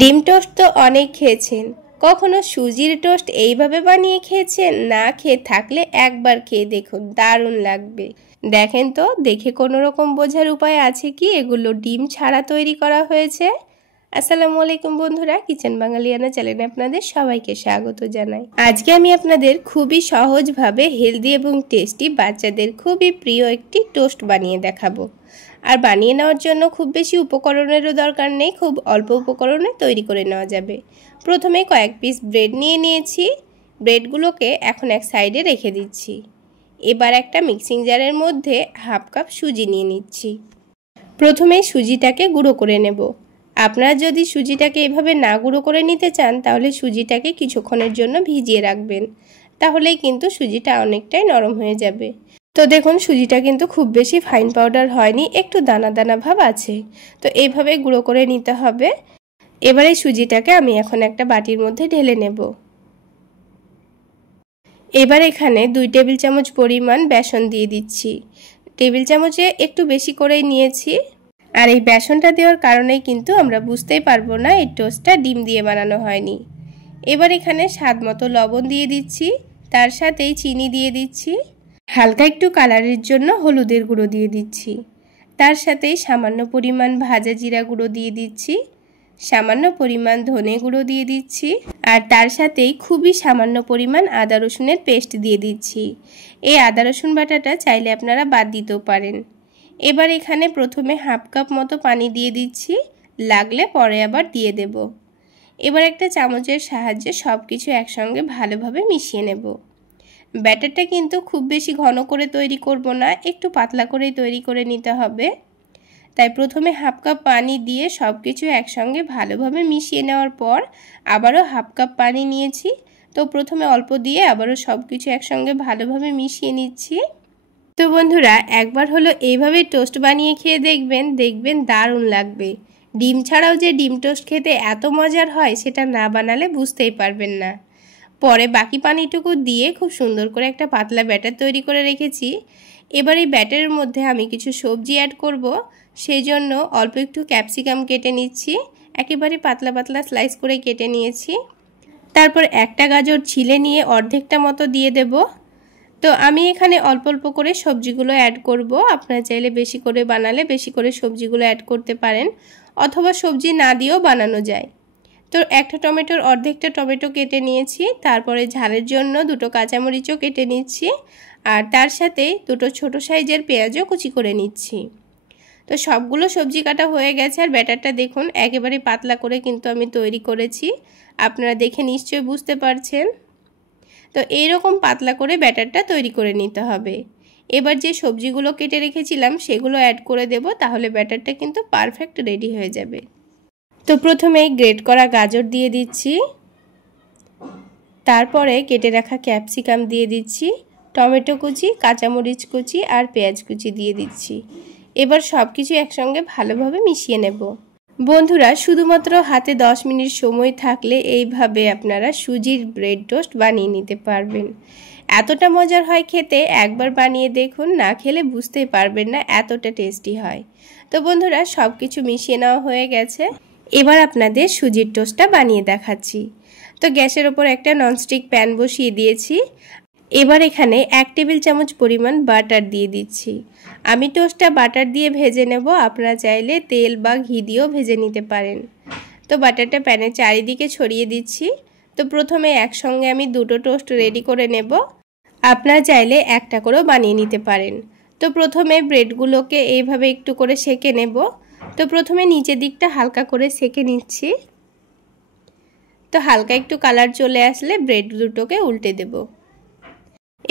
ডিম টোস্ট তো অনেক খেয়েছেন, কখনো সুজির টোস্ট এইভাবে বানিয়ে খেয়েছেন? না খেয়ে থাকলে একবার খেয়ে দেখুন, দারুণ লাগবে। দেখেন তো, দেখে কোনো রকম বোঝার উপায় আছে কি এগুলো ডিম ছাড়া তৈরি করা হয়েছে? আসসালামু আলাইকুম বন্ধুরা, কিচেন বাঙালিয়ানা চ্যানেলে আপনাদের সবাইকে স্বাগত জানাই। আজকে আমি আপনাদের খুবই সহজভাবে হেলদি এবং টেস্টি, বাচ্চাদের খুবই প্রিয় একটি টোস্ট বানিয়ে দেখাবো। আর বানিয়ে নেওয়ার জন্য খুব বেশি উপকরণেরও দরকার নেই, খুব অল্প উপকরণে তৈরি করে নেওয়া যাবে। প্রথমে কয়েক পিস ব্রেড নিয়ে নিয়েছি, ব্রেডগুলোকে এখন এক সাইডে রেখে দিচ্ছি। এবার একটা মিক্সিং জারের মধ্যে হাফ কাপ সুজি নিয়ে নিচ্ছি। প্রথমে সুজিটাকে গুঁড়ো করে নেব। আপনারা যদি সুজিটাকে এভাবে না গুঁড়ো করে নিতে চান তাহলে সুজিটাকে কিছুক্ষণের জন্য ভিজিয়ে রাখবেন, তাহলেই কিন্তু সুজিটা অনেকটাই নরম হয়ে যাবে। তো দেখুন, সুজিটা কিন্তু খুব বেশি ফাইন পাউডার হয়নি, একটু দানা দানা ভাব আছে। তো এইভাবে গুঁড়ো করে নিতে হবে। এবারে সুজিটাকে আমি এখন একটা বাটির মধ্যে ঢেলে নেব। এবার এখানে 2 টেবিল চামচ পরিমাণ বেসন দিয়ে দিচ্ছি। টেবিল চামচে একটু বেশি করেই নিয়েছি। আর এই বেসনটা দেওয়ার কারণেই কিন্তু আমরা বুঝতেই পারবো না এই টোস্টটা ডিম দিয়ে বানানো হয়নি। এবার এখানে স্বাদ মতো লবণ দিয়ে দিচ্ছি, তার সাথেই চিনি দিয়ে দিচ্ছি, হালকা একটু কালারের জন্য হলুদের গুঁড়ো দিয়ে দিচ্ছি, তার সাথেই সামান্য পরিমাণ ভাজা জিরা গুঁড়ো দিয়ে দিচ্ছি, সামান্য পরিমাণ ধনে গুঁড়ো দিয়ে দিচ্ছি, আর তার সাথেই খুবই সামান্য পরিমাণ আদা রসুনের পেস্ট দিয়ে দিচ্ছি। এই আদা রসুন বাটাটা চাইলে আপনারা বাদ দিতেও পারেন। এবার এখানে প্রথমে হাফ কাপ মতো পানি দিয়ে দিচ্ছি, লাগলে পরে আবার দিয়ে দেব। এবার একটা চামচের সাহায্যে সব কিছু একসঙ্গে ভালোভাবে মিশিয়ে নেব। ব্যাটারটা কিন্তু খুব বেশি ঘন করে তৈরি করব না, একটু পাতলা করেই তৈরি করে নিতে হবে। তাই প্রথমে হাফ কাপ পানি দিয়ে সব কিছু একসঙ্গে ভালোভাবে মিশিয়ে নেওয়ার পর আবারও হাফ কাপ পানি নিয়েছি। তো প্রথমে অল্প দিয়ে আবারও সব কিছু একসঙ্গে ভালোভাবে মিশিয়ে নিচ্ছি। তো বন্ধুরা, একবার হলো এইভাবে টোস্ট বানিয়ে খেয়ে দেখবেন দারুণ লাগবে। ডিম ছাড়াও যে ডিম টোস্ট খেতে এত মজার হয় সেটা না বানালে বুঝতেই পারবেন না। পরে বাকি পানিটুকু দিয়ে খুব সুন্দর করে একটা পাতলা ব্যাটার তৈরি করে রেখেছি। এবার এই ব্যাটারের মধ্যে আমি কিছু সবজি অ্যাড করব, সেই জন্য অল্প একটু ক্যাপসিকাম কেটে নিচ্ছি, একেবারে পাতলা পাতলা স্লাইস করে কেটে নিয়েছি। তারপর একটা গাজর ছিলে নিয়ে অর্ধেকটা মতো দিয়ে দেব। তো আমি এখানে অল্প অল্প করে সবজিগুলো অ্যাড করব, আপনারা চাইলে বেশি করে বানালে বেশি করে সবজিগুলো অ্যাড করতে পারেন, অথবা সবজি না দিয়েও বানানো যায়। তো একটা টমেটোর অর্ধেকটা টমেটো কেটে নিয়েছি, তারপরে ঝালের জন্য 2টো কাঁচামরিচও কেটে নিচ্ছি, আর তার সাথে 2টো ছোটো সাইজের পেঁয়াজও কুচি করে নিচ্ছি। তো সবগুলো সবজি কাটা হয়ে গেছে। আর ব্যাটারটা দেখুন একেবারে পাতলা করে কিন্তু আমি তৈরি করেছি, আপনারা দেখে নিশ্চয়ই বুঝতে পারছেন। তো এইরকম পাতলা করে ব্যাটারটা তৈরি করে নিতে হবে। এবার যে সবজিগুলো কেটে রেখেছিলাম সেগুলো অ্যাড করে দেব, তাহলে ব্যাটারটা কিন্তু পারফেক্ট রেডি হয়ে যাবে। তো প্রথমেই গ্রেট করা গাজর দিয়ে দিচ্ছি, তারপরে কেটে রাখা ক্যাপসিকাম দিয়ে দিচ্ছি, টমেটো কুচি, কাঁচামরিচ কুচি আর পেঁয়াজ কুচি দিয়ে দিচ্ছি। এবার সব কিছু একসঙ্গে ভালোভাবে মিশিয়ে নেব। বন্ধুরা, শুধুমাত্র হাতে 10 মিনিট সময় থাকলে এইভাবে আপনারা সুজির ব্রেড টোস্ট বানিয়ে নিতে পারবেন। এতটা মজার হয় খেতে, একবার বানিয়ে দেখুন, না খেলে বুঝতেই পারবেন না এতটা টেস্টি হয়। তো বন্ধুরা, সব কিছু মিশিয়ে নেওয়া হয়ে গেছে। এবার আপনাদের সুজির টোস্টটা বানিয়ে দেখাচ্ছি। তো গ্যাসের ওপর একটা ননস্টিক প্যান বসিয়ে দিয়েছি। এবার এখানে 1 টেবিল চামচ পরিমাণ বাটার দিয়ে দিচ্ছি। আমি টোস্টটা বাটার দিয়ে ভেজে নেব, আপনারা চাইলে তেল বা ঘি দিয়েও ভেজে নিতে পারেন। তো বাটারটা প্যানের চারিদিকে ছড়িয়ে দিচ্ছি। তো প্রথমে একসঙ্গে আমি 2টো টোস্ট রেডি করে নেব, আপনারা চাইলে একটা করেও বানিয়ে নিতে পারেন। তো প্রথমে ব্রেডগুলোকে এইভাবে একটু করে সেঁকে নেব। তো প্রথমে নিচের দিকটা হালকা করে সেঁকে নিচ্ছি। তো হালকা একটু কালার চলে আসলে ব্রেড দুটোকে উল্টে দেব।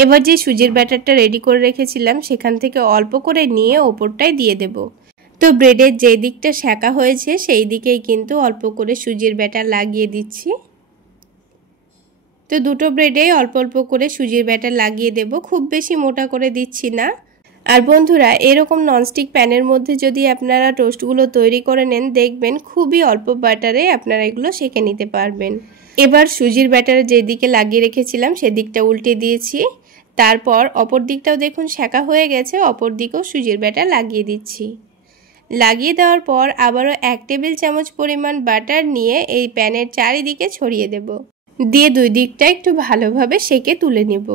এবার যে সুজির ব্যাটারটা রেডি করে রেখেছিলাম সেখান থেকে অল্প করে নিয়ে ওপরটায় দিয়ে দেব। তো ব্রেডের যে দিকটা সেঁকা হয়েছে সেই দিকেই কিন্তু অল্প করে সুজির ব্যাটার লাগিয়ে দিচ্ছি। তো 2টো ব্রেডেই অল্প অল্প করে সুজির ব্যাটার লাগিয়ে দেব, খুব বেশি মোটা করে দিচ্ছি না। আর বন্ধুরা, এরকম ননস্টিক প্যানের মধ্যে যদি আপনারা টোস্টগুলো তৈরি করে নেন দেখবেন খুবই অল্প ব্যাটারে আপনারা এগুলো সেঁকে নিতে পারবেন। এবার সুজির ব্যাটারে যেদিকে লাগিয়ে রেখেছিলাম সেদিকটা উল্টে দিয়েছি, তারপর অপর দিকটাও দেখুন সেঁকা হয়ে গেছে, অপর দিকেও সুজির ব্যাটার লাগিয়ে দিচ্ছি। লাগিয়ে দেওয়ার পর আবারও 1 টেবিল চামচ পরিমাণ বাটার নিয়ে এই প্যানের চারিদিকে ছড়িয়ে দেব। দিয়ে দুই দিকটা একটু ভালোভাবে সেকে তুলে নেব।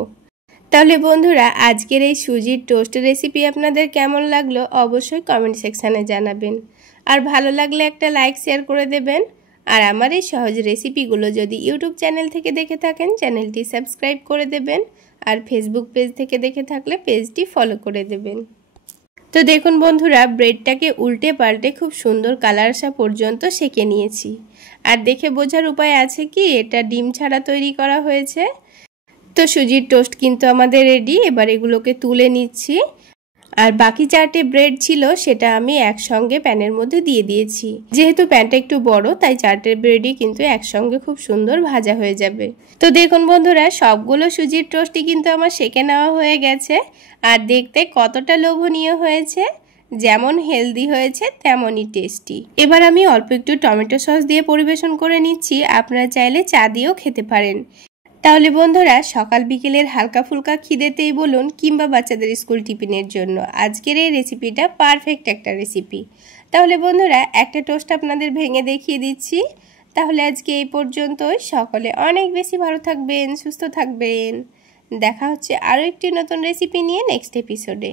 তাহলে বন্ধুরা আজকের এই সুজির টোস্ট রেসিপি আপনাদের কেমন লাগলো অবশ্যই কমেন্ট সেকশানে জানাবেন। আর ভালো লাগলে একটা লাইক শেয়ার করে দেবেন। আর আমার এই সহজ রেসিপিগুলো যদি ইউটিউব চ্যানেল থেকে দেখে থাকেন চ্যানেলটি সাবস্ক্রাইব করে দেবেন। আর ফেসবুক পেজ থেকে দেখে থাকলে পেজটি ফলো করে দেবেন। তো দেখুন বন্ধুরা ব্রেডটাকে উল্টে পাল্টে খুব সুন্দর কালার আসা পর্যন্ত সেঁকে নিয়েছি। আর দেখে বোঝার উপায় আছে কি এটা ডিম ছাড়া তৈরি করা হয়েছে। তো সুজির টোস্ট কিন্তু আমাদের রেডি। এবার এগুলোকে তুলে নিচ্ছি। আর বাকি 4টে ব্রেড ছিল সেটা আমি একসঙ্গে প্যানের মধ্যে দিয়ে দিয়েছি। যেহেতু প্যানটা একটু বড় তাই 4টে ব্রেডই কিন্তু একসঙ্গে খুব সুন্দর ভাজা হয়ে যাবে। তো দেখুন বন্ধুরা সবগুলো সুজির টোস্টই কিন্তু আমার সেঁকে নেওয়া হয়ে গেছে। আর দেখতে কতটা লোভনীয় হয়েছে, যেমন হেলদি হয়েছে তেমনই টেস্টি। এবার আমি অল্প একটু টমেটো সস দিয়ে পরিবেশন করে নিচ্ছি। আপনারা চাইলে চা দিয়েও খেতে পারেন। তাহলে বন্ধুরা সকাল বিকেলের হালকা ফুলকা খিদেতেই বলুন কিংবা বাচ্চাদের স্কুল টিফিনের জন্য আজকের এই রেসিপিটা পারফেক্ট একটা রেসিপি। তাহলে বন্ধুরা একটা টোস্ট আপনাদের ভেঙে দেখিয়ে দিচ্ছি। তাহলে আজকে এই পর্যন্তই। সকলে অনেক বেশি ভালো থাকবেন, সুস্থ থাকবেন। দেখা হচ্ছে আরও একটি নতুন রেসিপি নিয়ে নেক্সট এপিসোডে।